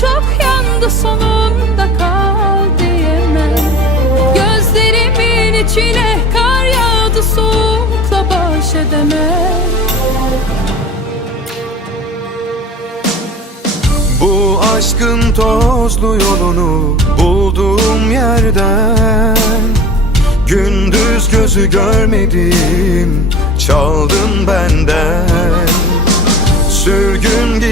çok yandı sonunda kal diyemem. Gözlerimin içine kar yağdı soğukla baş edemem. Bu aşkın tozlu yolunu bulduğum yerden Gündüz gözü görmedim çaldın benden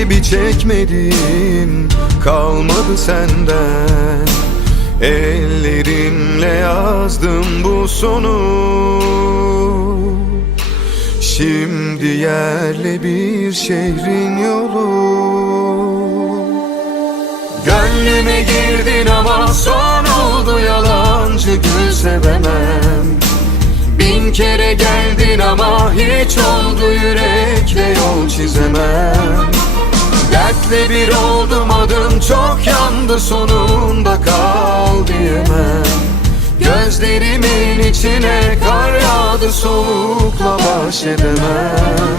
gibi çekmedim kalmadı senden. Ellerimle yazdım bu sonu. Şimdi yerle bir şehrin yolu. Gönlüme girdin ama son oldu yalancı gül sevemem Bin kere geldin ama hiç oldu yürekle yol çizemem Dertle bir oldum adım çok yandı sonunda kal Gözlerimin içine kar yağdı soğukla baş edemem